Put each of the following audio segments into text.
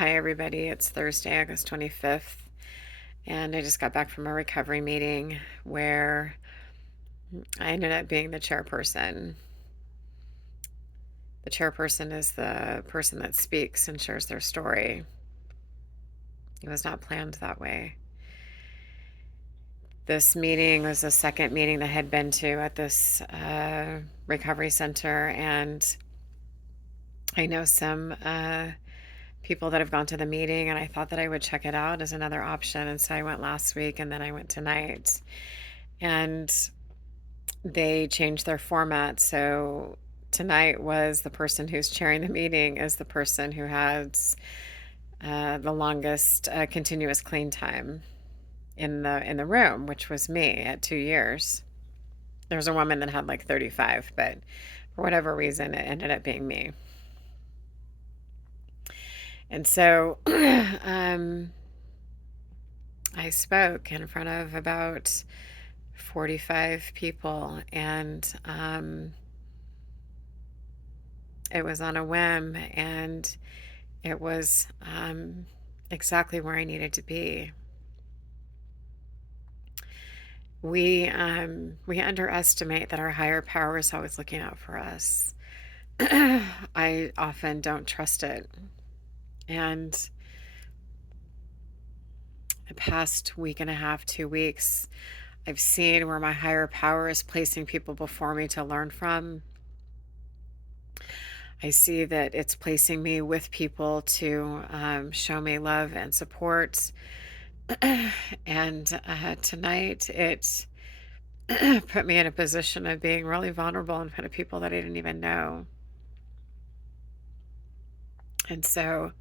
Hi, everybody. It's Thursday, August 25th, and I just got back from a recovery meeting where I ended up being the chairperson. The chairperson is the person that speaks and shares their story. It was not planned that way. This meeting was the second meeting that I had been to at this recovery center, and I know some people that have gone to the meeting, and I thought that I would check it out as another option. And so I went last week, and then I went tonight. And they changed their format. So tonight was the person who's chairing the meeting is the person who has the longest continuous clean time in the room, which was me at 2 years. There was a woman that had like 35, but for whatever reason, it ended up being me. And so I spoke in front of about 45 people, and it was on a whim, and it was exactly where I needed to be. We underestimate that our higher power is always looking out for us. I often don't trust it. And the past week and a half, 2 weeks, I've seen where my higher power is placing people before me to learn from. I see that it's placing me with people to show me love and support. And tonight it put me in a position of being really vulnerable in front of people that I didn't even know. And so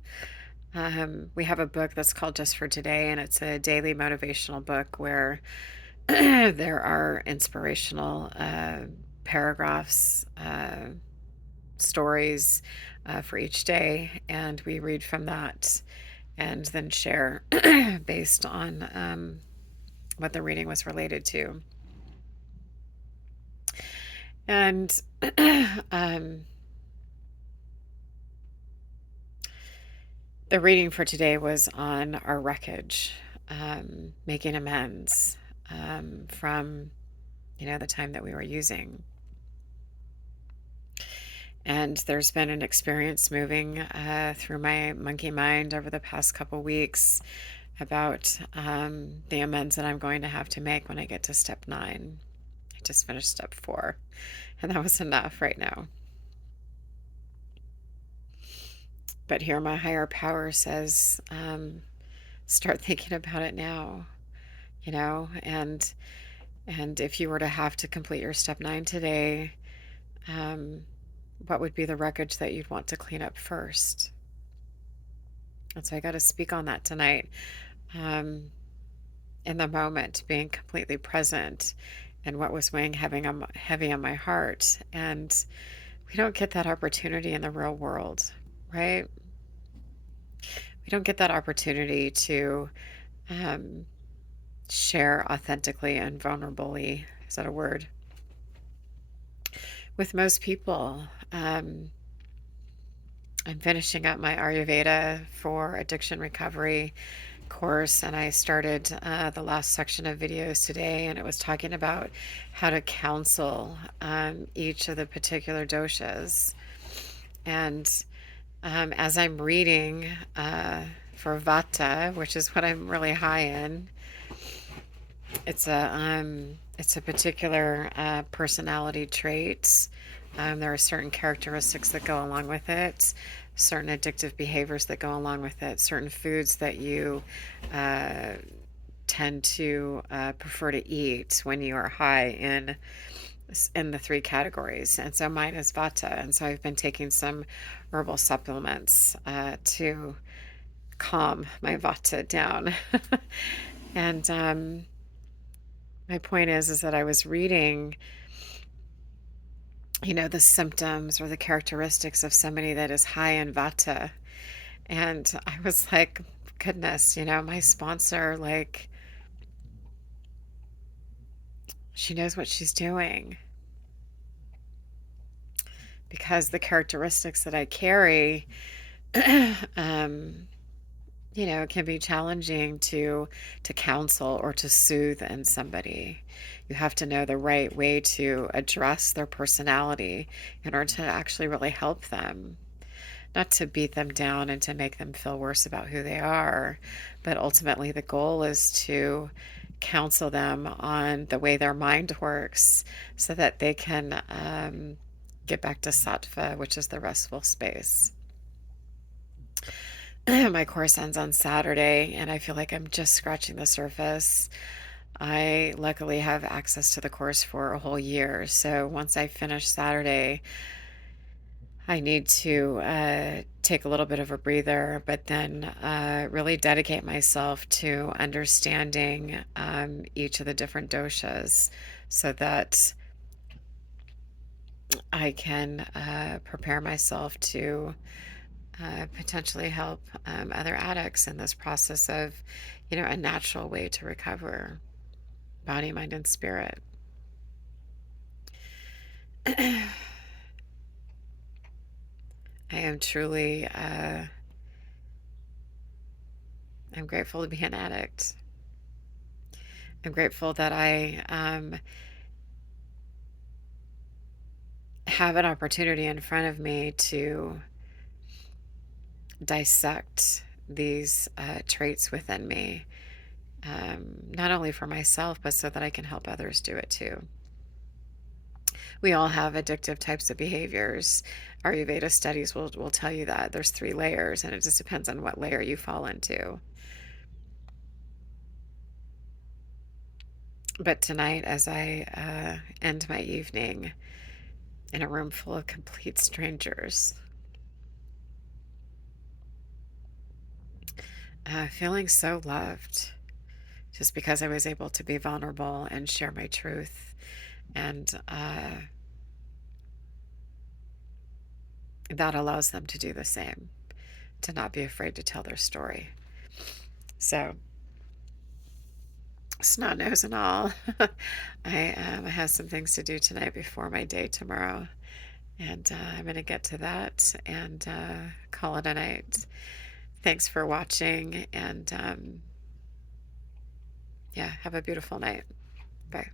we have a book that's called Just for Today, and it's a daily motivational book where there are inspirational paragraphs, stories for each day, and we read from that and then share based on what the reading was related to. And the reading for today was on our wreckage, making amends from, the time that we were using. And there's been an experience moving through my monkey mind over the past couple weeks about the amends that I'm going to have to make when I get to step 9. I just finished step 4, and that was enough right now. But here, my higher power says, start thinking about it now, and if you were to have to complete your step 9 today, what would be the wreckage that you'd want to clean up first? And so I got to speak on that tonight, in the moment, being completely present and what was weighing heavy on my heart. And we don't get that opportunity in the real world, right? We don't get that opportunity to share authentically and vulnerably. Is that a word? With most people. I'm finishing up my Ayurveda for addiction recovery course, and I started the last section of videos today, and it was talking about how to counsel each of the particular doshas. And as I'm reading for Vata, which is what I'm really high in, it's a particular personality trait. There are certain characteristics that go along with it, certain addictive behaviors that go along with it, certain foods that you tend to prefer to eat when you are high in the 3 categories. And so mine is Vata, and so I've been taking some herbal supplements to calm my Vata down. And my point is that I was reading, the symptoms or the characteristics of somebody that is high in Vata. And I was like, goodness, my sponsor, like, she knows what she's doing. Because the characteristics that I carry, it can be challenging to counsel or to soothe in somebody. You have to know the right way to address their personality in order to actually really help them. Not to beat them down and to make them feel worse about who they are, but ultimately the goal is to counsel them on the way their mind works so that they can get back to sattva, which is the restful space. My course ends on Saturday, and I feel like I'm just scratching the surface. I luckily have access to the course for a whole year. So once I finish Saturday, I need to take a little bit of a breather, but then really dedicate myself to understanding each of the different doshas so that I can prepare myself to potentially help other addicts in this process of, a natural way to recover body, mind, and spirit. I am truly, I'm grateful to be an addict. I'm grateful that I have an opportunity in front of me to dissect these traits within me, not only for myself, but so that I can help others do it too. We all have addictive types of behaviors. Ayurveda studies will tell you that there's 3 layers, and it just depends on what layer you fall into. But tonight, as I end my evening in a room full of complete strangers, feeling so loved just because I was able to be vulnerable and share my truth. And that allows them to do the same, to not be afraid to tell their story. So, snot nose and all, I have some things to do tonight before my day tomorrow. And I'm going to get to that and call it a night. Thanks for watching. And yeah, have a beautiful night. Bye.